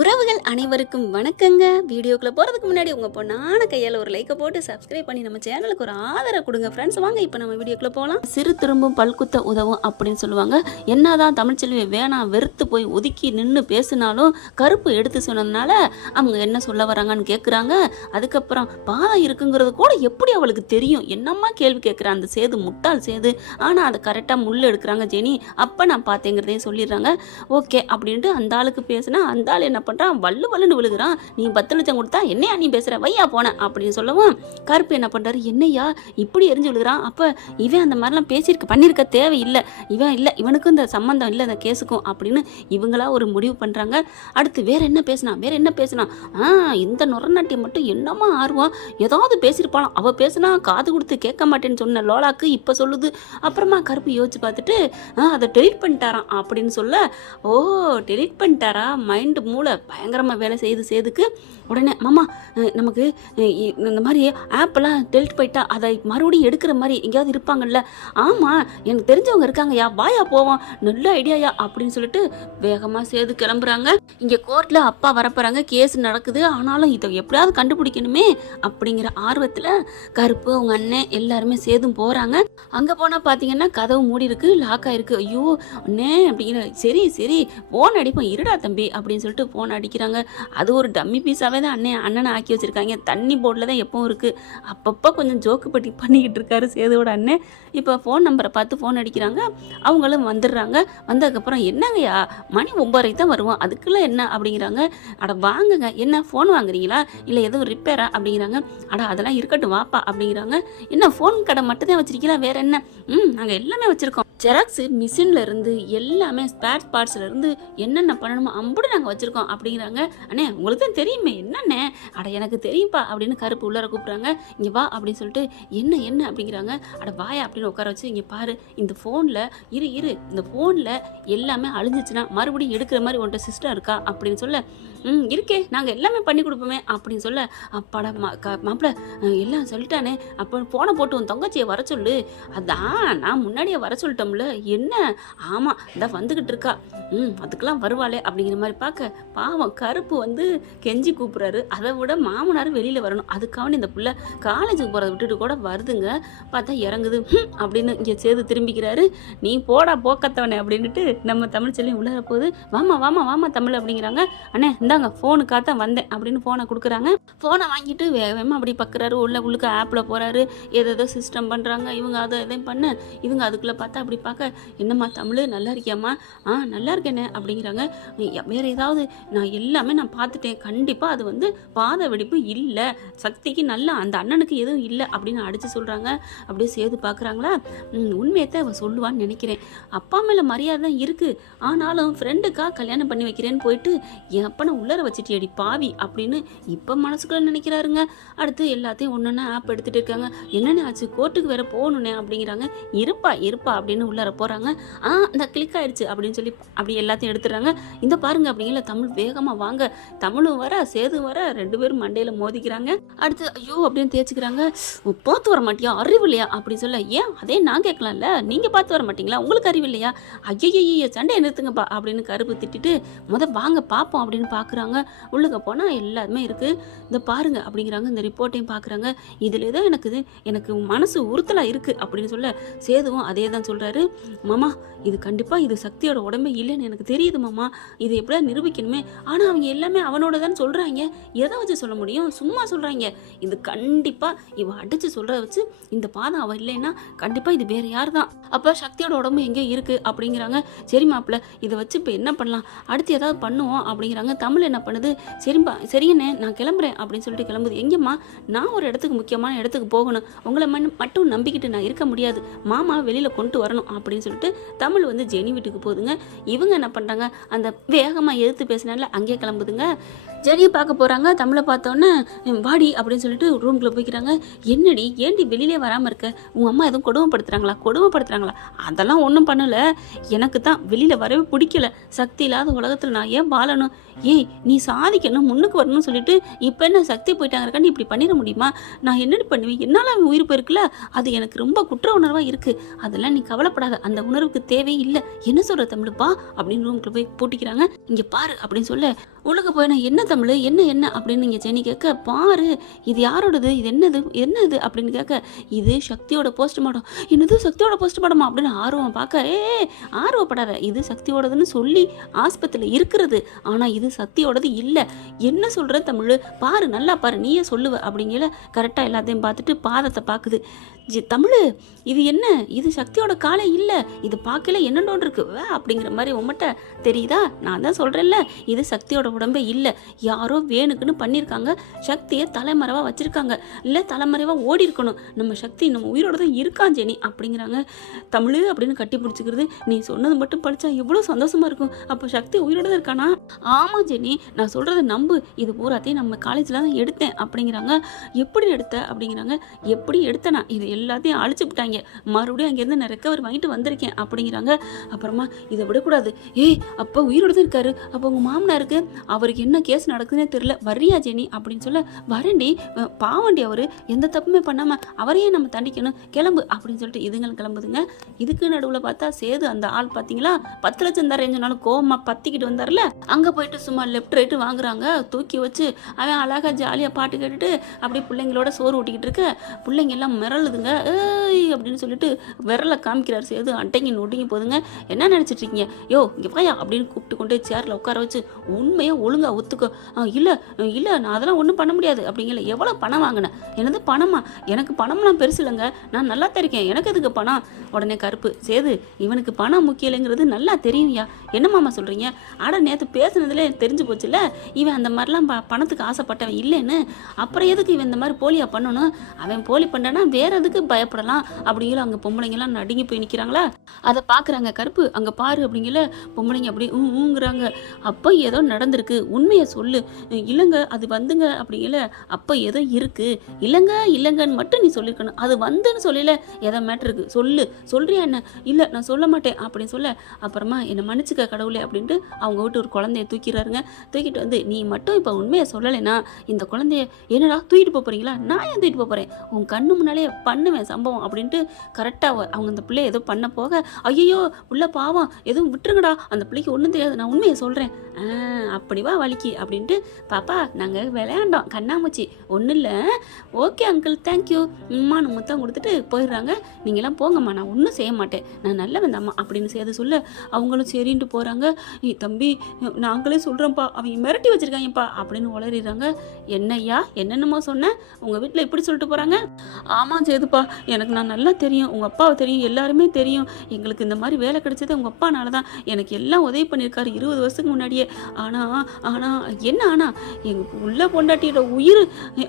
உறவுகள் அனைவருக்கும் வணக்கங்க. வீடியோக்குள்ள போகிறதுக்கு முன்னாடி உங்கள் பொண்ணான கையால் ஒரு லைக்கை போட்டு சப்ஸ்கிரைப் பண்ணி நம்ம சேனலுக்கு ஒரு ஆதரவு கொடுங்க ஃப்ரெண்ட்ஸ். வாங்க இப்போ நம்ம வீடியோக்குள்ள போகலாம். சிறு திரும்பும் பல்குத்த உதவும் அப்படின்னு சொல்லுவாங்க. என்னதான் தமிழ்ச்செல்வி வேணாம் வெறுத்து போய் ஒதுக்கி நின்று பேசினாலும் கருப்பு எடுத்து சொன்னதுனால அவங்க என்ன சொல்ல வராங்கன்னு கேட்குறாங்க. அதுக்கப்புறம் பாதம் இருக்குங்கிறது கூட எப்படி அவளுக்கு தெரியும்? என்னம்மா கேள்வி கேட்குறான் அந்த சேது, முட்டாள் சேது. ஆனால் அதை கரெக்டாக முள் எடுக்கிறாங்க ஜெனி. அப்போ நான் பார்த்தேங்கிறதையும் சொல்லிடுறாங்க. ஓகே அப்படின்ட்டு அந்த ஆளுக்கு பேசினா அந்த ஆள் என்ன பண்ணுறான், வல்லு வல்லுன்னு விழுகிறான். நீ 10 லட்சம் கொடுத்தா என்னையா நீ பேசுகிற, வையா போன அப்படின்னு சொல்லவும் கருப்பு என்ன பண்ணுறாரு, என்னையா இப்படி எரிஞ்சு விழுகிறான். அப்போ இவன் அந்த மாதிரிலாம் பண்ணியிருக்க தேவையில்லை, இவன் இல்லை, இவனுக்கும் இந்த சம்மந்தம் இல்லை இந்த கேஸுக்கும் அப்படின்னு இவங்களா ஒரு முடிவு பண்ணுறாங்க. அடுத்து வேற என்ன பேசினா இந்த நொரநாட்டியம் மட்டும் என்னமா ஆர்வம், ஏதாவது பேசியிருப்பாளாம். அவள் பேசினா காது கொடுத்து கேட்க மாட்டேன்னு சொன்ன லோலாக்கு இப்போ சொல்லுது. அப்புறமா கருப்பு யோசிச்சு பார்த்துட்டு அதை டெலிட் பண்ணிட்டாராம் அப்படின்னு சொல்ல, ஓ டெலிட் பண்ணிட்டாரா, மைண்டு மூளை பயங்கரமாக வேலை செய்யுது சேதுக்கு. உடனே மாமா நமக்கு இந்த மாதிரி ஆப்பெல்லாம் டெலிட் போயிட்டா அதை மறுபடியும் எடுக்கிற மாதிரி எங்கேயாவது இருப்பாங்கல்ல. ஆமாம் எனக்கு தெரிஞ்சவங்க இருக்காங்கயா, வாயா போவோம், நல்ல ஐடியாயா அப்படின்னு சொல்லிட்டு வேகமாக சேது கிளம்புறாங்க. இங்கே கோர்ட்டில் அப்பா வரப்போகிறாங்க, கேஸ் நடக்குது. ஆனாலும் இதை எப்படியாவது கண்டுபிடிக்கணுமே அப்படிங்கிற ஆர்வத்தில் கருப்பு அவங்க அண்ணன் எல்லாருமே சேதும் போகிறாங்க. அங்கே போனால் பார்த்தீங்கன்னா கதவு மூடி இருக்கு, லாக் ஆயிருக்கு. ஐயோ அண்ணே அப்படிங்கிற, சரி சரி ஃபோன் அடிப்போம் இருடா தம்பி அப்படின்னு சொல்லிட்டு ஃபோன் அடிக்கிறாங்க. அது ஒரு டம்மி பீஸாகவே தான் அண்ணனை ஆக்கி வச்சுருக்காங்க. தண்ணி போர்டில் தான் எப்பவும் இருக்குது. அப்பப்போ கொஞ்சம் ஜோக்கு பண்ணிக்கிட்டு இருக்காரு சேதுவோட அண்ணன். இப்போ ஃபோன் நம்பரை பார்த்து ஃபோன் அடிக்கிறாங்க. அவங்களும் வந்துடுறாங்க. வந்ததுக்கப்புறம் என்னங்கய்யா மணி 9:30 தான் வருவோம், அதுக்குள்ளே என்ன அப்படிங்கிறாங்க. அட வாங்குங்க, என்ன ஃபோன் வாங்குறீங்களா இல்லை எதுவும் ரிப்பேரா அப்படிங்கிறாங்க. அட அதெல்லாம் இருக்கட்டும் வாப்பா அப்படிங்கிறாங்க. என்ன ஃபோன் கடை மட்டும் தான் வச்சிருக்கீங்களா, வேற என்ன? நாங்கள் எல்லாமே வச்சுருக்கோம், ஜெராக்ஸு மிஷினில் இருந்து எல்லாமே ஸ்பேர் பார்ட்ஸில் இருந்து என்னென்ன பண்ணணுமோ அம்புடு நாங்கள் வச்சுருக்கோம் அப்படிங்கிறாங்க. அண்ணே உங்களுக்கு தான் தெரியுமே என்னண்ணே. அட எனக்கு தெரியும்ப்பா அப்படின்னு கருப்பு உள்ளார கூப்பிட்றாங்க. இங்கே வா அப்படின்னு சொல்லிட்டு என்ன அப்படிங்கிறாங்க. அட வாயா அப்படின்னு உட்கார வச்சு, இங்கே பாரு இந்த ஃபோனில் இரு இந்த ஃபோனில் எல்லாமே அழிஞ்சிச்சுன்னா மறுபடியும் எடுக்கிற மாதிரி உன்ட்ட சிஸ்டம் இருக்கா அப்படின்னு சொல்ல, இருக்கே நாங்கள் எல்லாமே பண்ணி கொடுப்போமே அப்படின்னு சொல்ல, அப்பாடா மாப்பிள்ள எல்லாம் சொல்லிட்டானே, அப்போ ஃபோனை போட்டு உன் தங்கச்சியை வர சொல்லு. அதான் நான் முன்னாடியே வர சொல்லிட்டோம்ல, என்ன ஆமாம் இந்த வந்துக்கிட்டு இருக்கா, அதுக்கெல்லாம் வருவாளே அப்படிங்கிற மாதிரி பார்க்க பாவம் கருப்பு வந்து கெஞ்சி கூப்பிட்றாரு. அதை விட மாமனார் வெளியில் வரணும், அதுக்காக இந்த பிள்ளை காலேஜுக்கு போகிறத விட்டுட்டு கூட வருதுங்க. பார்த்தா இறங்குது அப்படின்னு இங்கே சேது திரும்பிக்கிறாரு. நீ போடா போக்கத்தவனே அப்படின்ட்டு நம்ம தமிழ்ச்செல்வி உள்ளார போகுது. வாமா தமிழ் அப்படிங்கிறாங்க. அண்ணே இந்தாங்க ஃபோனுக்காக தான் வந்தேன் அப்படின்னு ஃபோனை கொடுக்குறாங்க. ஃபோனை வாங்கிட்டு வேகமாக அப்படி பார்க்குறாரு. உள்ளுக்கு ஆப்பில் போகிறாரு. ஏதோ சிஸ்டம் பண்ணுறாங்க இவங்க, அதை எதையும் பண்ண இவங்க அதுக்குள்ளே பார்த்தா அப்படி பார்க்க, என்னம்மா தமிழ் நல்லா இருக்கியாம்மா? நல்லா இருக்கேனே அப்படிங்கிறாங்க. வேறு ஏதாவது நான் பார்த்துட்டேன், கண்டிப்பாக அது வந்து பாத வெடிப்பு இல்லை, சக்திக்கு நல்லா அந்த அண்ணனுக்கு எதுவும் இல்லை அப்படின்னு அடித்து சொல்கிறாங்க. அப்படியே சேது பார்க்குறாங்களா, உண்மையத்தை அவள் சொல்லுவான்னு நினைக்கிறேன். அப்பா மேலே மரியாதை தான் இருக்குது, ஆனாலும் ஃப்ரெண்டுக்காக கல்யாணம் பண்ணி வைக்கிறேன்னு போயிட்டு என் அப்பனை உள்ளர வச்சுட்டு அடி பாவி அப்படின்னு இப்போ மனசுக்குள்ள நினைக்கிறாருங்க. அடுத்து எல்லாத்தையும் ஒன்றுன்னா ஆப் எடுத்துகிட்டு இருக்காங்க. என்னென்ன ஆச்சு, கோர்ட்டுக்கு வேற போகணுன்னே அப்படிங்கிறாங்க. இருப்பா அப்படின்னு உள்ளார போகிறாங்க. இந்த கிளிக் ஆயிடுச்சு அப்படின்னு சொல்லி அப்படி எல்லாத்தையும் எடுத்துடுறாங்க. இந்த பாருங்க அப்படிங்கிற தமிழ் வேகமாக வாங்க, தமிழும் வர சேதும் வர 2 பேரும் மண்டையில் மோதிக்கிறாங்க. அடுத்து ஐயோ அப்படின்னு தேய்ச்சிக்கிறாங்க. பார்த்து வர மாட்டியா, அறிவு இல்லையா அப்படின்னு சொல்ல, ஏன் அதே நான் கேட்கலாம்ல, நீங்கள் பார்த்து வர மாட்டீங்களா, உங்களுக்கு அறிவு இல்லையா, ஐயோ சண்டையை நிறுத்துங்கப்பா அப்படின்னு கருப்பு திட்டிட்டு வாங்க பார்ப்போம் அப்படின்னு பார்க்குறாங்க. உள்ளுக்க போனால் எல்லாருமே இருக்குது. இந்த பாருங்க அப்படிங்கிறாங்க. இந்த ரிப்போர்ட்டையும் பார்க்குறாங்க. இதில் ஏதோ எனக்கு மனசு உறுத்தலாக இருக்குது அப்படின்னு சொல்ல, சேதுவும் அதே தான் சொல்கிறாரு. மாமா இது கண்டிப்பாக இது சக்தியோட உடம்பே இல்லைன்னு எனக்கு தெரியுது மாமா, இது எப்படியா நிரூபிக்கணுமே. ஆனால் அவங்க எல்லாமே அவனோட தான் சொல்கிறாங்க, எதை வச்சு சொல்ல முடியும், சும்மா சொல்கிறாங்க. இது கண்டிப்பாக இவ அடித்து சொல்கிறத வச்சு இந்த பாதம் அவள் இல்லைன்னா கண்டிப்பாக இது வேறு யார் தான். அப்போ சக்தியோட உடம்பு எங்கே இருக்குது அப்படிங்கிறாங்க. சரி மாப்பிள்ள இதை வச்சு இப்போ என்ன பண்ணலாம், அடுத்து ஏதாவது பண்ணுவோம் அப்படிங்கிறாங்க. தமிழ் என்ன பண்ணுது, சரிங்கண்ணே நான் கிளம்புறேன் அப்படின்னு சொல்லிட்டு கிளம்புது. எங்கேம்மா, நான் ஒரு இடத்துக்கு முக்கியமான இடத்துக்கு போகணும், உங்களை மட்டும் நம்பிக்கிட்டு நான் இருக்க முடியாது, மாமா வெளியில் கொண்டு வரணும் அப்படின்னு சொல்லிட்டு தமிழ் வந்து ஜெனி வீட்டுக்கு போகுதுங்க. இவங்க என்ன பண்ணுறாங்க, அந்த வேகமாக எதிர்த்து பேசினால அங்கேயே கிளம்புதுங்க. ஜெனியை பார்க்க போகிறாங்க. தமிழை பார்த்தோன்னே வாடி அப்படின்னு சொல்லிட்டு ரூம்குள்ளே போய்க்கிறாங்க. என்னடி ஏன்டி வெளியிலே வராமல் இருக்க, உங்கள் அம்மா எதுவும் கொடுமைப்படுத்துகிறாங்களா? அதெல்லாம் ஒன்றும் பண்ணலை, எனக்கு தான் வெளியில் வரவே பிடிக்கல, சக்தி இல்லாத உலகத்தில் நான் ஏன் வாழணும், ஏய் நீ சாதிக்கணும் முன்னுக்கு வரணும்னு சொல்லிட்டு இப்போ என்ன சக்தி போயிட்டாங்க, நீ இப்படி பண்ணிட முடியுமா, நான் என்னடி பண்ணுவேன், என்னால் அவன் உயிர் போயிருக்குல்ல, அது எனக்கு ரொம்ப குற்ற உணர்வாக இருக்குது, அதெல்லாம் நீ கவலைப்படாத, அந்த உணர்வுக்கு தேவையே இல்லை, என்ன சொல்கிற தமிழுப்பா அப்படின்னு ரூமுக்குள்ள போய் பூட்டிக்கிறாங்க. இங்கே பாரு அப்படின்னு சொல்ல உலக போய் நான் என்ன தமிழ் என்ன என்ன அப்படின்னு நீங்கள் ஜெனி கேட்க, பாரு இது யாரோடது, இது என்னது அப்படின்னு கேட்க, இது சக்தியோட போஸ்ட்மார்ட்டம். என்னது சக்தியோட போஸ்ட்மார்ட்டமா அப்படின்னு ஆர்வம் பார்க்க, ஆர்வப்படாத, இது சக்தியோடதுன்னு சொல்லி ஆஸ்பத்திரியில் இருக்கிறது, ஆனால் இது சக்தியோடது இல்லை. என்ன சொல்கிற தமிழ், பாரு நல்லா பாரு, நீயே சொல்லுவ அப்படிங்கிற கரெக்டாக எல்லாத்தையும் பார்த்துட்டு பாதத்தை பார்க்குது. தமிழ் இது என்ன, இது சக்தியோட காலை இல்லை, இது பார்க்கல என்னென்னு இருக்கு அப்படிங்கிற மாதிரி உம்மட்ட தெரியுதா, நான் தான் சொல்கிறேன்ல இது சக்தியோட உடம்பே இல்லை, யாரோ வேணுக்குன்னு பண்ணியிருக்காங்க, சக்தியை தலைமறைவாக வச்சுருக்காங்க, இல்லை தலைமறைவாக ஓடி இருக்கணும், நம்ம சக்தி நம்ம உயிரோட தான் இருக்கான் ஜெனி அப்படிங்கிறாங்க. தமிழ் அப்படின்னு கட்டி பிடிச்சிக்கிறது, நீ சொன்னது மட்டும் படித்தா எவ்வளோ சந்தோஷமாக இருக்கும், அப்போ சக்தி உயிரோட தான் இருக்கானா? ஆமாம் ஜெனி, நான் சொல்கிறத நம்பு, இது பூராத்தையும் நம்ம காலேஜில் தான் எடுத்தேன் அப்படிங்கிறாங்க. எப்படி எடுத்த அப்படிங்கிறாங்க. எப்படி எடுத்தேனா, இது எல்லாத்தையும் அழிச்சு விட்டாங்க, மறுபடியும் அங்கேருந்து நான் ரெக்கவர் வாங்கிட்டு வந்திருக்கேன் அப்படிங்கிறாங்க. அப்புறமா இதை விடக்கூடாது, அப்போ உயிரோட தான் இருக்காரு, அப்போ உங்கள் மாமனாருக்கு அவருக்கு என்ன கேஸ் நடக்குதுன்னே தெரியல, வர்றியா ஜெனி அப்படின்னு சொல்ல, வரண்டி பாவண்டி, அவர் எந்த தப்புமே பண்ணாமல் அவரையே நம்ம தண்டிக்கணும், கிளம்பு அப்படின்னு சொல்லிட்டு இதுங்களும் கிளம்புதுங்க. இதுக்கு நடுவில் பார்த்தா சேது அந்த ஆள் பார்த்தீங்களா 10 லட்சம் தரேன்னு சொன்னாலும் கோவமாக பத்திக்கிட்டு வந்தார்ல, அங்கே போயிட்டு சும்மா லெஃப்ட் ரைட்டு வாங்குறாங்க, தூக்கி வச்சு அவன் அழகாக ஜாலியாக பாட்டு கேட்டுட்டு அப்படியே பிள்ளைங்களோட சோறு ஊட்டிக்கிட்டு இருக்க, பிள்ளைங்க எல்லாம் மிரளுதுங்க, அப்படின்னு சொல்லிட்டு விரலை காமிக்கிறார் சேது, அட்டைங்க நொட்டிங்க போதுங்க. என்ன நினச்சிட்டு இருக்கீங்க, யோ இங்கே பாயா அப்படின்னு கூப்பிட்டு கொண்டு சேரில் உட்கார வச்சு உண்மையாக ஒழுங்காக ஒத்துக்கோ. இல்லை நான் அதெல்லாம் ஒன்றும் பண்ண முடியாது அப்படிங்கல. எவ்வளோ பணம் வாங்கினேன், எனது பணமா, எனக்கு பணம்லாம் பெருசு இல்லைங்க, நான் நல்லா தெரிக்கேன், எனக்கு எதுக்கு பணம். உடனே கருப்பு, சேது இவனுக்கு பணம் முக்கியம் இல்லைங்கிறது நல்லா தெரியும்யா, என்ன மாமா சொல்கிறீங்க, ஆட நேற்று பேசுனதுலே தெரிஞ்சு போச்சுல்ல இவன் அந்த மாதிரிலாம் பணத்துக்கு ஆசைப்பட்டவன் இல்லைன்னு, அப்புறம் எதுக்கு இவன் இந்த மாதிரி போலியா பண்ணணும், அவன் போலி பண்ணனா வேற எதுக்கு பயப்படலாம் அப்படிங்கிற. அங்கே பொம்பளைங்கெல்லாம் நடுங்கி போய் நிற்கிறாங்களா, அதை பார்க்குறாங்க கருப்பு, அங்கே பாரு அப்படிங்கிற பொம்பளைங்க அப்படி ஊங்குறாங்க. அப்போ ஏதோ நடந்திருக்கு, உண்மையை சொல்லு. இல்லைங்க அது வந்துங்க அப்படிங்கிற, அப்போ ஏதோ இருக்கு, இல்லைங்கன்னு மட்டும் நீ சொல்லியிருக்கணும், அது வந்துன்னு சொல்லல, எதை மேட்ருக்கு சொல்லு, சொல்றியா என்ன, இல்லை நான் சொல்ல மாட்டேன் அப்படின்னு சொல்ல, அப்புறமா என்னை மன்னிச்சுக்க கடவுளே அப்படின்ட்டு அவங்க விட்டு ஒரு குழந்தைய தூக்கிறாருங்க. தூக்கிட்டு வந்து, நீ மட்டும் இப்போ உண்மையை சொல்லலைன்னா இந்த குழந்தைய என்னடா தூக்கிட்டு போகிறீங்களா, நான் ஏன் தூக்கிட்டு போகிறேன், உன் கண்ணு முன்னாலே பண்ணுவேன் சம்பவம் அப்படின்ட்டு கரெக்டாக அவங்க அந்த பிள்ளைய ஏதோ பண்ண போக, ஐயோ உள்ள பாவம் எதுவும் விட்டுருங்கடா, அந்த பிள்ளைக்கு ஒன்றும் தெரியாது, நான் உண்மையை சொல்கிறேன், அப்படிவா வலிக்கு அப்படின்ட்டு, பாப்பா நாங்கள் விளையாண்டோம் கண்ணாமூச்சி, ஒன்றும் இல்லை, ஓகே அங்கிள் தேங்க்யூ அம்மானு மொத்தம் கொடுத்துட்டு போயிடுறாங்க. நீங்களாம் போங்கம்மா, நான் ஒன்றும் செய்ய மாட்டேன், நான் நல்ல வந்தம்மா அப்படின்னு செய்து சொல்ல, அவங்களும் சரின்ட்டு போகிறாங்க. தம்பி நாங்களே சொல்கிறோம்ப்பா, அவங்க மிரட்டி வச்சுருக்காங்கப்பா அப்படின்னு உளறிடுறாங்க. என்னய்யா என்னென்னமோ சொன்னேன், உங்கள் வீட்டில் இப்படி சொல்லிட்டு போகிறாங்க. ஆமாம் சேதுப்பா, எனக்கு நான் நல்லா தெரியும், உங்கள் அப்பாவை தெரியும், எல்லாருமே தெரியும், எங்களுக்கு இந்த மாதிரி வேலை கிடைச்சது உங்கள் அப்பானால தான், எனக்கு எல்லாம் உதவி பண்ணியிருக்காரு 20 வருஷத்துக்கு முன்னாடியே. ஆனால் என்ன ஆனால் எங்கள் உள்ள பொண்டாட்டியோட உயிர்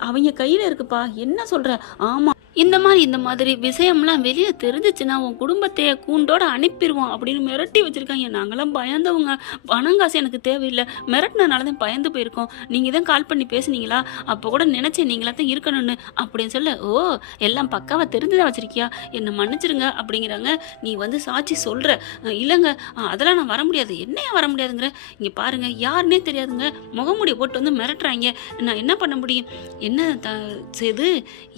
அவங்க கையில் இருக்குப்பா, என்ன சொல்கிற. ஆமாம் இந்த மாதிரி விஷயம்லாம் வெளியே தெரிஞ்சிச்சுன்னா உன் குடும்பத்தையே கூண்டோட அனுப்பிடுவோம் அப்படின்னு மிரட்டி வச்சுருக்காங்க. நாங்களாம் பயந்தவங்க, பணம் காசு எனக்கு தேவையில்லை, மிரட்டினால தான் பயந்து போயிருக்கோம், நீங்கள் தான் கால் பண்ணி பேசுனீங்களா, அப்போ கூட நினச்சேன் நீங்களா தான் இருக்கணும்னு அப்படின்னு சொல்ல, ஓ எல்லாம் பக்காவாக தெரிஞ்சுதான் வச்சுருக்கியா, என்னை மன்னிச்சிருங்க அப்படிங்கிறாங்க. நீ வந்து சாட்சி சொல்கிற, இல்லைங்க அதெல்லாம் நான் வர முடியாது, என்னையா வர முடியாதுங்கிற, இங்கே பாருங்கள் யாருன்னே தெரியாதுங்க, முகமூடியை போட்டு வந்து மிரட்டுறாங்க, நான் என்ன பண்ண முடியும், என்ன செய்து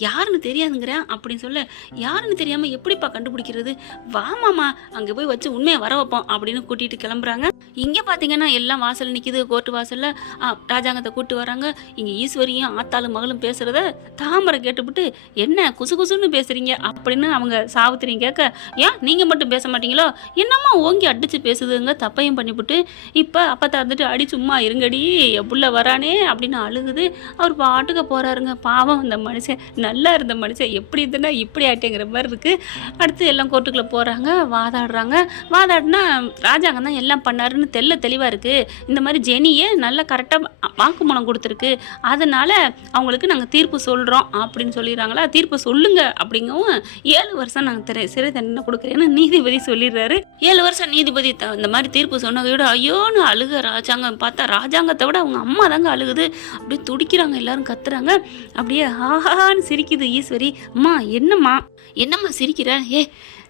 யாருன்னு தெரியாதுங்க அப்படின்னு சொல்ல, யாருன்னு தெரியாம எப்படிப்பா கண்டுபிடிக்கிறது, வா மாமா அங்க போய் வச்சு உண்மையை வர வைப்போம் அப்படின்னு கூட்டிட்டு கிளம்புறாங்க. இங்க பாத்தீங்கன்னா எல்லாம் வாசல் நிக்குது, கோர்ட்டு வாசல்ல ராஜாங்கத்தை கூட்டு வராங்க. இங்க ஈஸ்வரியும் ஆத்தாலும் மகளும் பேசுறத தாமரை கேட்டுவிட்டு, என்ன குசு குசுன்னு பேசுறீங்க அப்படின்னு அவங்க சாவித்திரியும் கேட்க, ஏன் நீங்க மட்டும் பேச மாட்டீங்களோ, என்னம்மா ஓங்கி அடிச்சு பேசுதுங்க, தப்பையும் பண்ணிவிட்டு, இப்ப அப்பத்தா இருந்துட்டு அடி சும்மா இருங்கடி எப்புள்ள வரானே அப்படின்னு அழுகுது. அவர் பாட்டுக்க போறாருங்க. பாவம் அந்த மனுஷன், நல்லா இருந்த மனுஷன் எப்படி இதுன்னா இப்படி ஆகிட்டேங்கிற மாதிரி இருக்குது. அடுத்து எல்லாம் கோர்ட்டுக்குள்ளே போகிறாங்க, வாதாடினா ராஜாங்கம் தான் எல்லாம் பண்ணாருன்னு தெளிவாக இருக்குது. இந்த மாதிரி ஜெனியே நல்லா கரெக்டாக வாக்குமூலம் கொடுத்துருக்கு, அதனால் அவங்களுக்கு நாங்கள் தீர்ப்பு சொல்கிறோம் அப்படின்னு சொல்லிடுறாங்களா. தீர்ப்பு சொல்லுங்க அப்படிங்கவும் 7 வருஷம் நாங்கள் சிறை தண்டனை கொடுக்குறேன்னு நீதிபதி சொல்லிடுறாரு. 7 வருஷம் நீதிபதி இந்த மாதிரி தீர்ப்பு சொன்னதையோட ஐயோன்னு அழுக ராஜாங்கம். பார்த்தா ராஜாங்கத்தை விட அவங்க அம்மா தாங்க அழுகுது. அப்படியே துடிக்கிறாங்க, எல்லாரும் கத்துறாங்க. அப்படியே ஆஹான்னு சிரிக்குது ஈஸ்வரி. அம்மா என்னம்மா சிரிக்கிற,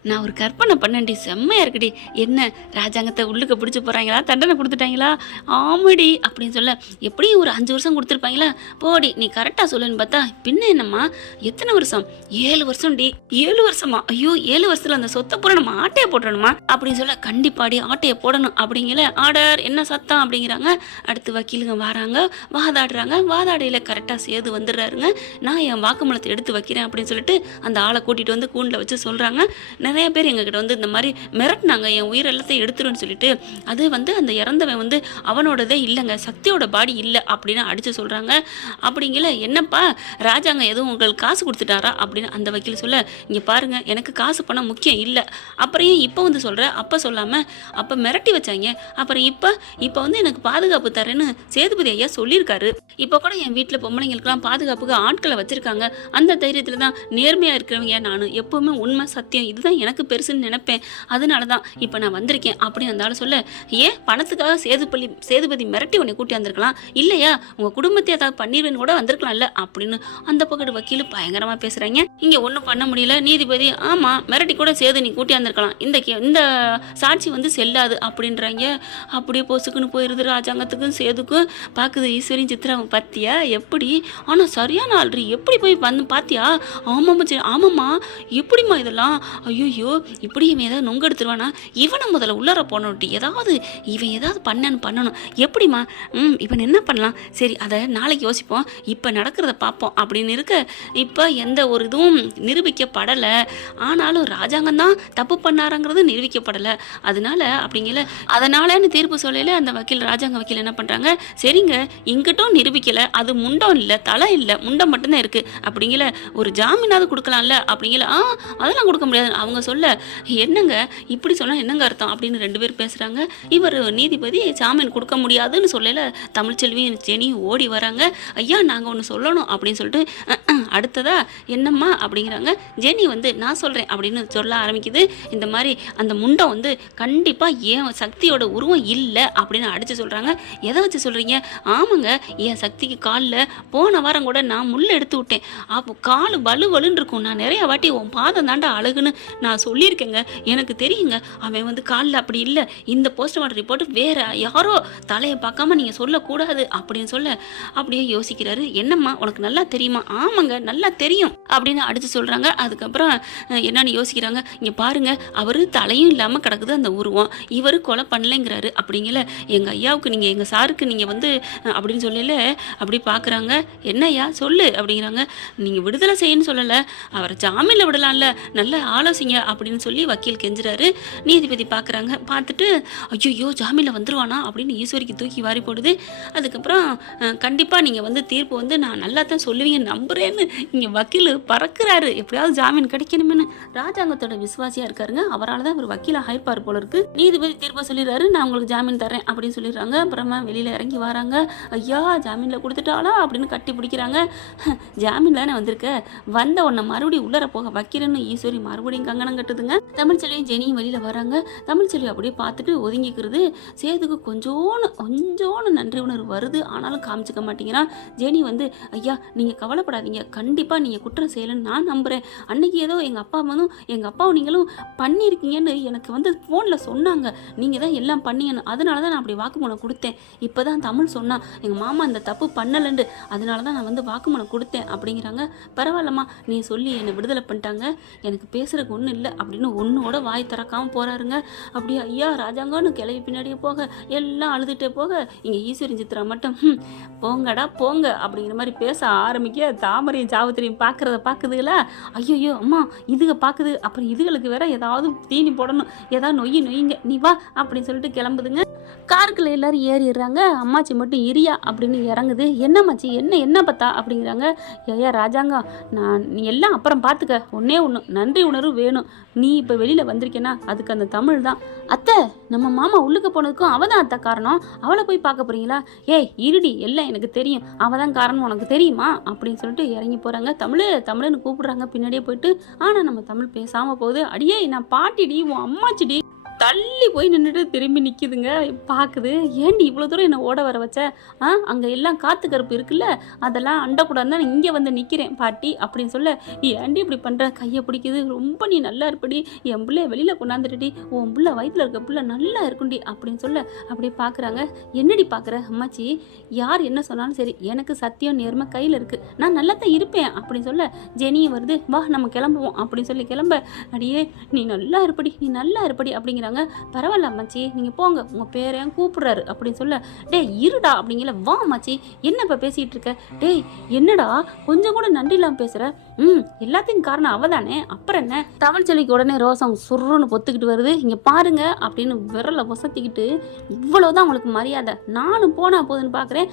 நான் ஒரு கற்பனை பண்ணேன்டி, செம்மையா இருக்குடி. என்ன ராஜாங்கத்தை உள்ளுக்க பிடிச்சி போறாங்களா, தண்டனை கொடுத்துட்டாங்களா? ஆமாடி அப்படின்னு சொல்ல, எப்படியும் ஒரு 5 வருஷம் கொடுத்துருப்பாங்களா? போடி நீ கரெக்டாக சொல்லுன்னு பார்த்தா பின்ன என்னம்மா எத்தனை வருஷம்? 7 வருஷம் டி. 7 வருஷமா? ஐயோ 7 வருஷத்துல அந்த சொத்தை பூரா நம்ம ஆட்டையை போட்டணுமா அப்படின்னு சொல்ல, கண்டிப்பாடி ஆட்டையை போடணும் அப்படிங்கல. ஆர்டர், என்ன சத்தம் அப்படிங்கிறாங்க. அடுத்து வக்கீலுங்க வராங்க, வாதாடுறாங்க. வாதாடையில கரெக்டாக சேது வந்துடுறாருங்க. நான் என் வாக்குமூலத்தை எடுத்து வைக்கிறேன் அப்படின்னு சொல்லிட்டு அந்த ஆளை கூட்டிட்டு வந்து கூண்டில் வச்சு சொல்றாங்க. நிறைய பேர் எங்ககிட்ட வந்து இந்த மாதிரி மிரட்டினாங்க, என் உயிர் எல்லாத்தையும் எடுத்துருன்னு சொல்லிட்டு. அது வந்து அந்த இறந்தவன் வந்து அவனோடதே இல்லைங்க, சக்தியோட பாடி இல்லை அப்படின்னு அடிச்சு சொல்றாங்க. அப்படிங்கல, என்னப்பா ராஜாங்க எதுவும் உங்களுக்கு காசு கொடுத்துட்டாரா அப்படின்னு அந்த வக்கீல் சொல்ல, இங்க பாருங்க எனக்கு காசு பணம் முக்கியம் இல்லை, அப்புறம் ஏன் இப்போ வந்து சொல்ற? அப்ப சொல்லாம அப்ப மிரட்டி வச்சாங்க, அப்புறம் இப்ப வந்து எனக்கு பாதுகாப்பு தரேன்னு சேதுபதி ஐயா சொல்லியிருக்காரு. இப்போ கூட என் வீட்டில் பொம்பளைங்களுக்கெல்லாம் பாதுகாப்புக்கு ஆட்களை வச்சிருக்காங்க. அந்த தைரியத்துல தான் நேர்மையா இருக்கிறவங்க நான், எப்பவுமே உண்மை சத்தியம் இதுதான் எனக்கு பெருசுன்னு நினைப்பேன். அதனால தான் இப்போ நான் வந்திருக்கேன் அப்படின்னு அந்த ஆள் சொல்ல, ஏன் பணத்துக்காக சேதுபதி மிரட்டி உன்னை கூட்டி வந்திருக்கலாம் இல்லையா? உங்க குடும்பத்தை ஏதாவது பண்ணிடுவேன்னு கூட வந்திருக்கலாம்ல அப்படின்னு அந்த பக்கத்து வக்கீல் பயங்கரமா பேசுறாங்க. இங்க ஒன்றும் பண்ண முடியல. நீதிபதி, ஆமா மிரட்டி கூட சேது நீ கூட்டி வந்திருக்கலாம், இந்த சாட்சி வந்து செல்லாது அப்படின்றாங்க. அப்படியே பொசுக்குன்னு போயிருது ராஜாங்கத்துக்கும் சேதுக்கும். பார்க்குது ஈஸ்வரியும் சித்ராவும், பத்தியா எப்படி? ஆனா சரியான ஆள்றி, எப்படி போய் வந்து பாத்தியா? ஆமாம்மா எப்படிம்மா இதெல்லாம்? ஐயோ இப்படி இவன் ஏதாவது நொங்க எடுத்துருவானா? இவனை முதல்ல உள்ளார போனோட்டி, இவன் ஏதாவது பண்ணணும். எப்படிம்மா? இவன் என்ன பண்ணலாம்? சரி அதை நாளைக்கு யோசிப்போம், இப்போ நடக்கிறத பார்ப்போம் அப்படின்னு இருக்க. இப்போ எந்த ஒரு இதுவும் நிரூபிக்கப்படலை. ஆனாலும் ராஜாங்கம் தான் தப்பு பண்ணாருங்கிறது நிரூபிக்கப்படலை. அதனாலன்னு தீர்ப்பு சொல்லல அந்த வக்கீல், ராஜாங்க வக்கீல் என்ன பண்ணுறாங்க, சரிங்க இங்கிட்டும் நிரூபிக்கலை, அது முண்டம் இல்லை தலை இல்லை முண்டம் மட்டும்தான் இருக்குது அப்படிங்கல, ஒரு ஜாமீனாவது கொடுக்கலாம்ல அப்படிங்கல. அதெல்லாம் கொடுக்க முடியாது அவங்க சொல்ல. என்னங்க இப்படி சொன்னால் என்னங்க அர்த்தம் அப்படின்னு 2 பேர் பேசுகிறாங்க. இவர் நீதிபதி ஜாமீன் கொடுக்க முடியாதுன்னு சொல்லல. தமிழ்ச்செல்வியும் ஜெனியும் ஓடி வராங்க. ஐயா நாங்கள் ஒன்று சொல்லணும் அப்படின்னு சொல்லிட்டு, அடுத்ததா என்னம்மா அப்படிங்கிறாங்க. ஜெனி வந்து நான் சொல்கிறேன் அப்படின்னு சொல்ல ஆரம்பிக்குது. இந்த மாதிரி அந்த முண்டம் வந்து கண்டிப்பாக ஏன் சக்தியோட உருவம் இல்லை அப்படின்னு அடித்து சொல்கிறாங்க. எதை வச்சு சொல்கிறீங்க? ஆமாங்க என் சக்திக்கு காலில் போன வாரம் கூட நான் முள்ளை எடுத்து விட்டேன், அப்போ கால் வலுன்னு இருக்கும். நான் நிறைய வாட்டி உன் பாதம் தாண்டா அழகுன்னு நான் சொல்லியிருக்கேங்க, எனக்கு தெரியுங்க. அவன் வந்து காலில் அப்படி இல்லை, இந்த போஸ்ட்மார்ட்டம் ரிப்போர்ட் வேற யாரோ, தலையை பார்க்காம நீங்கள் சொல்லக்கூடாது அப்படின்னு சொல்ல. அப்படியே யோசிக்கிறாரு. என்னம்மா உனக்கு நல்லா தெரியுமா? ஆமாங்க நல்லா தெரியும் அப்படின்னு அடித்து சொல்கிறாங்க. அதுக்கப்புறம் என்னன்னு யோசிக்கிறாங்க. இங்கே பாருங்க அவர் தலையும் இல்லாமல் கிடக்குது அந்த உருவம், இவர் கொலை பண்ணலைங்கிறாரு அப்படிங்கல. எங்கள் ஐயாவுக்கு நீங்கள் எங்கள் சாருக்கு நீங்கள் வந்து அப்படின்னு சொல்லல. அப்படி பார்க்குறாங்க. என்னய்யா சொல்லு அப்படிங்கிறாங்க. நீங்கள் விடுதலை செய்யணும்னு சொல்லலை, அவரை ஜாமீனில் விடலாம்ல, நல்ல ஆலோசிங்க அப்படின்னு சொல்லி வக்கீல் கெஞ்சுறாரு. நீதிபதி பார்க்குறாங்க. பார்த்துட்டு ஐயோ ஜாமீனில் வந்துருவானா அப்படின்னு ஈஸ்வரிக்கு தூக்கி வாரி போடுது. அதுக்கப்புறம் கண்டிப்பாக நீங்கள் வந்து தீர்ப்பு வந்து நான் நல்லா தான் சொல்லுவீங்க நம்புறேன்னு இங்கே வக்கீல் பறக்கிறாரு, எப்படியாவது ஜாமீன் கிடைக்கணும்னு. ராஜாங்கத்தோட விசுவாசியாக இருக்காருங்க, அவரால் தான் இவர் வக்கீலாக ஹைப்பார் போல இருக்கு. நீதிபதி தீர்ப்பை சொல்லிடுறாரு, நான் உங்களுக்கு ஜாமீன் தரேன் அப்படின்னு சொல்லிடுறாங்க. அப்புறமா வெளியில் இறங்கி வராங்க. ஐயா ஜாமீனில் கொடுத்துட்டாளா அப்படின்னு கட்டி பிடிக்கிறாங்க. ஜாமீன் தானே வந்திருக்க, வந்த உன்னை மறுபடியும் உள்ளர போக வைக்கிறேன்னு ஈஸ்வரி மறுபடியும் கங்கணம் கட்டுதுங்க. தமிழ்ச்செல்வியும் ஜெனியும் வெளியில் வராங்க. தமிழ்ச்செல்வி அப்படியே பார்த்துட்டு ஒதுங்கிக்கிறது. சேதுக்கு கொஞ்சோன்னு நன்றி உணர்வு வருது, ஆனாலும் காமிச்சிக்க மாட்டேங்கிறான். ஜெனி வந்து, ஐயா நீங்கள் கவலைப்படாதீங்க, கண்டிப்பாக நீங்கள் குற்றம் செய்யலைன்னு நான் நம்புகிறேன். அன்னைக்கு ஏதோ எங்கள் அப்பாவும் நீங்களும் பண்ணியிருக்கீங்கன்னு எனக்கு வந்து ஃபோனில் சொன்னாங்க, நீங்கள் தான் எல்லாம் பண்ணீங்கன்னு, அதனால தான் நான் அப்படி வாக்குமூலம் கொடுத்தேன். இப்போ தான் தமிழ் சொன்னா எங்கள் மாமா இந்த தப்பு பண்ணலண்டு, அதனால தான் நான் வந்து வாக்குமூலம் கொடுத்தேன் அப்படிங்கிறாங்க. பரவாயில்லம்மா நீ சொல்லி என்னை விடுதலை பண்ணிட்டாங்க, எனக்கு பேசுறதுக்கு ஒன்றும் இல்லை அப்படின்னு ஒன்னோட வாய் திறக்காமல் போகிறாருங்க. அப்படியே ஐயா ராஜாங்கன்னு கிளவி பின்னாடியே போக எல்லாம் அழுதுகிட்டே போக, இங்கே ஈஸ்வரி சித்ரா மட்டும் போங்கடா போங்க அப்படிங்கிற மாதிரி பேச ஆரம்பிக்க. தாமரையும் சாவித்திரியும் பார்க்குதுங்களா, ஐயோ அம்மா இதுக பார்க்குது, அப்புறம் இதுகளுக்கு வேற ஏதாவது தீனி போடணும், ஏதாவது நொய்யுங்க நீ வா அப்படின்னு சொல்லிட்டு கிளம்புதுங்க. காருக்குள்ள எல்லாரும் ஏறிடுறாங்க. அம்மாச்சி மட்டும் இரியா அப்படின்னு இறங்குது. என்னம்மாச்சி என்ன பார்த்தா அப்படிங்கிறாங்க. ஐயா ராஜாங்கம் நீ எல்லாம் அப்புறம் பார்த்துக்க, ஒன்று நன்றி உணர்வு வேணும். நீ இப்போ வெளியில் வந்திருக்கேன்னா அதுக்கு அந்த தமிழ் தான். அத்தை நம்ம மாமா உள்ளுக்கு போனதுக்கும் அவள் தான் அத்தை காரணம், அவளை போய் பார்க்க போறீங்களா? ஏய் இருடி எல்லாம் எனக்கு தெரியும், அவள் தான் காரணம் உனக்கு தெரியுமா அப்படின்னு சொல்லிட்டு இறங்கி போகிறாங்க. தமிழ்னு கூப்பிடுறாங்க பின்னாடியே போயிட்டு. ஆனால் நம்ம தமிழ் பேசாமல் போகுது. அடியே நான் பாட்டிடி உன் அம்மாச்சிடி தள்ளி போய் நின்றுட்டு திரும்பி நிற்கிதுங்க. பார்க்குது, ஏண்டி இவ்வளோ தூரம் என்னை ஓட வர வச்ச? அங்கே எல்லாம் காற்று கருப்பு இருக்குல்ல, அதெல்லாம் அண்டக்கூடாதுன்னு தான் இங்கே வந்து நிற்கிறேன் பாட்டி அப்படின்னு சொல்ல, ஏண்டி இப்படி பண்ணுற? கையை பிடிக்குது. ரொம்ப நீ நல்லா இருப்படி, என் பிள்ளைய வெளியில் கொண்டாந்துட்டுடி, உன் பிள்ளை வயிற்றில் இருக்க பிள்ளை நல்லா இருக்குண்டி அப்படின்னு சொல்ல அப்படியே பார்க்குறாங்க. என்னடி பார்க்குற அம்மாச்சி, யார் என்ன சொன்னாலும் சரி, எனக்கு சத்தியம் நேர்மை கையில் இருக்குது, நான் நல்லா தான் இருப்பேன் அப்படின்னு சொல்ல, ஜெனியும் வருது, வா நம்ம கிளம்புவோம் அப்படின்னு சொல்லி கிளம்ப, அடியே நீ நல்லா இருப்படி, நீ நல்லா இருப்படி அப்படிங்கிறாங்க. பரவாயில்ல அம்மாச்சி, நீங்கள் போங்க, உங்கள் பேரையும் கூப்பிட்றாரு அப்படின்னு சொல்ல, டேய் இருடா அப்படிங்கிற, வா அம்மாச்சி என்ன இப்போ பேசிகிட்டு இருக்க? டேய் என்னடா கொஞ்சம் கூட நன்றி இல்லாமல் பேசுகிற? எல்லாத்தையும் காரணம் அவ தானே, அப்புறம் என்ன? தமிழ்ச்செல்விக்கு உடனே ரோசம் சுருன்னு பொத்துக்கிட்டு வருது. இங்கே பாருங்க அப்படின்னு விரலை வசத்திக்கிட்டு, இவ்வளோதான் உங்களுக்கு மரியாதை, நானும் போனா போதுன்னு பார்க்குறேன்,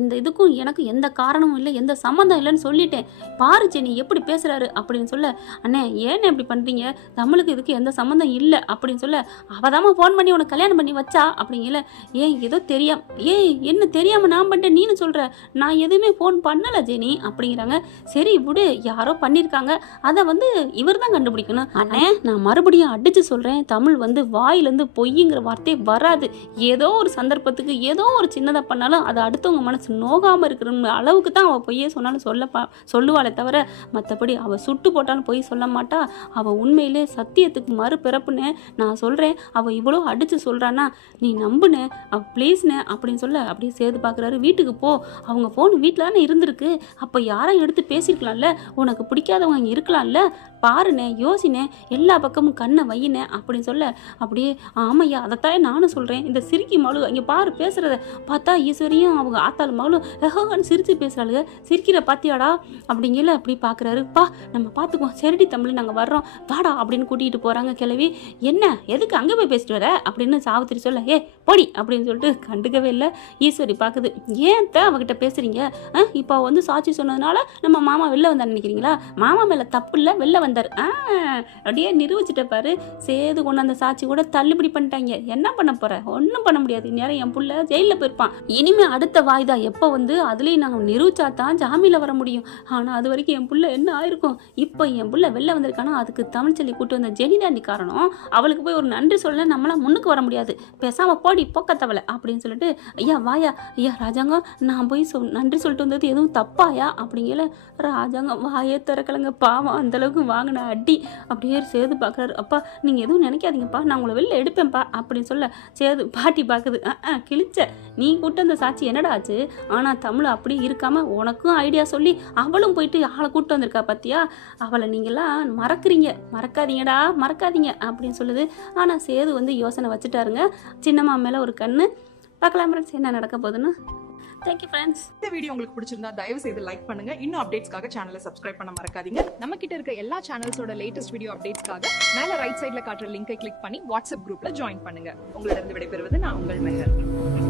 இந்த இதுக்கும் எனக்கும் எந்த காரணமும் இல்லை, எந்த சம்மந்தம் இல்லைன்னு சொல்லிட்டேன், பாரு ஜெனி எப்படி பேசுகிறாரு அப்படின்னு சொல்ல, அண்ணே ஏன்னு எப்படி பண்ணுறீங்க, தமிழுக்கு இதுக்கு எந்த சம்மந்தம் இல்லை அப்படின்னு சொல்ல, அவதாம்மா ஃபோன் பண்ணி உனக்கு கல்யாணம் பண்ணி வச்சா அப்படிங்கல. ஏதோ தெரியாம, என்ன தெரியாமல் நான் பண்ணிட்டேன் நீனு சொல்கிற, நான் எதுவுமே ஃபோன் பண்ணலை ஜெனி அப்படிங்கிறாங்க. சரி விடு, யாரோ பண்ணியிருக்காங்க, அதை இவர் தான் கண்டுபிடிக்கணும். அண்ணே நான் மறுபடியும் அடித்து சொல்கிறேன், தமிழ் வாயிலேருந்து பொய்ங்கிற வார்த்தையே வராது. ஏதோ ஒரு சந்தர்ப்பத்துக்கு ஏதோ ஒரு சின்னதாக பண்ணாலும் அது அடுத்தவங்க மனசு நோகாமல் இருக்கிற அளவுக்கு தான் அவள் பொய்யே சொன்னாலும் சொல்லுவாளே தவிர, மற்றபடி அவள் சுட்டு போட்டாலும் பொய் சொல்ல மாட்டா. அவள் உண்மையிலே சத்தியத்துக்கு மறுபிறப்புன்னு நான் சொல்கிறேன். அவள் இவ்வளோ அடித்து சொல்கிறான்னா நீ நம்புனே, அவள் ப்ளீஸ்னே அப்படின்னு சொல்ல அப்படியே சேர்த்து பார்க்குறாரு. வீட்டுக்கு போ, அவங்க ஃபோன் வீட்டில் தானே இருந்திருக்கு, அப்போ யாரை எடுத்து பேசியிருக்கலாம்ல, உனக்கு பிடிக்காதவங்க இங்கே இருக்கலாம்ல, பாருண்ணே யோசினே, எல்லா பக்கமும் கண்ணை வையினே அப்படின்னு சொல்ல, அப்படியே ஆமையா அதைத்தான் நானும் சொல்கிறேன், இந்த சிரிக்கி மழு இங்கே பாரு பேசுகிறத பார்த்தா ஈஸ்வரியும் அவங்க ஆத்தாள் மகளும் எஹோன்னு சிரித்து பேசுகிறாளுங்க, சிரிக்கிற பாத்தியாடா அப்படிங்கல அப்படி பார்க்குறாரு. நம்ம பார்த்துக்குவோம், சரிடி தமிழ் நாங்கள் வர்றோம் வாடா அப்படின்னு கூட்டிகிட்டு போகிறாங்க. கிளவி என்ன எதுக்கு அங்கே போய் பேசிட்டு வர அப்படின்னு சாவித்திரி சொல்ல, பொடி அப்படின்னு சொல்லிட்டு கண்டுக்கவே இல்லை. ஈஸ்வரி பார்க்குது, ஏன் தான் அவகிட்ட பேசுகிறீங்க, இப்போ சாட்சி சொன்னதுனால நம்ம மாமா வெளில வந்தார் நினைக்கிறீங்களா, மாமா மேலே தப்பு இல்லை, வெளில வந்தார், அப்படியே நிரூபிச்சுட்ட பாரு. சேது கொண்டு அந்த சாட்சி கூட தள்ளுபடி பண்ணிட்டாங்க, என்ன பண்ண போற, ஒன்றும் பண்ண முடியாது, நேரம் என் புள்ள ஜெயிலில் போயிருப்பான், இனிமே அடுத்த வாய்தா எப்போ அதுலேயும் நாங்கள் நிரூபிச்சா தான் ஜாமீனில் வர முடியும். ஆனால் அது வரைக்கும் என் புள்ள என்ன ஆயிருக்கும், இப்போ என் புள்ள வெளில வந்திருக்கானா அதுக்கு தமிழ்ச்செல்வி கூட்டு வந்த ஜெனிதாண்டி காரணம், அவளுக்கு போய் ஒரு நன்றி சொல்ல நம்மளாம் முன்னுக்கு வர முடியாது, பேசாம போடி போக்கத்தவளை அப்படின்னு சொல்லிட்டு, ஐயா வாயா ஐயா ராஜாங்கம், நான் போய் நன்றி சொல்லிட்டு வந்தது எதுவும் தப்பாயா அப்படிங்கல. ராஜாங்கம் வாயே திறக்கலங்க, பாவம் அந்தளவுக்கு வாங்கின அடி. அப்படியே சேது பார்க்குறாரு, அப்பா நீங்கள் எதுவும் நினைக்காதீங்கப்பா, நான் உங்களை வெளில எடுப்பேன்ப்பா அப்படின்னு சொல்ல, சேது பாட்டி பார்க்குது, கிழிச்ச நீ கூட்ட அந்த சாட்சி என்னடா ஆச்சு, ஆனால் தமிழ் அப்படியே இருக்காம உனக்கும் ஐடியா சொல்லி அவளும் போயிட்டு ஆளை கூப்பிட்டு வந்திருக்கா பார்த்தியா, அவளை நீங்களாம் மறக்காதீங்கடா மறக்காதீங்க அப்படின்னு சொல்லுது. ஆனால் சேது யோசனை வச்சுட்டாருங்க, சின்னம்மா மேலே ஒரு கண்ணு. பார்க்கலாம் ஃப்ரெண்ட்ஸ் என்ன நடக்க போகுதுன்னு. Thank you friends. இந்த வீடியோ உங்களுக்கு பிடிச்சிருந்தா தயவு செய்து லைக் பண்ணுங்க. இன்னும் அப்டேட்ஸ்க்காக சேனலை சப்ஸ்கிரைப் பண்ண மறக்காதீங்க. நம்ம கிட்ட இருக்க எல்லா சேனல்ஸோட லேட்டஸ்ட் வீடியோ அப்டேட்ஸ்க்காக மேல ரைட் சைடுல காட்டுற லிங்கை கிளிக் பண்ணி வாட்ஸ்அப் குரூப்ல ஜாயின் பண்ணுங்க. உங்களிடம் விடைபெறுவது நான் உங்கள் மெஹர்.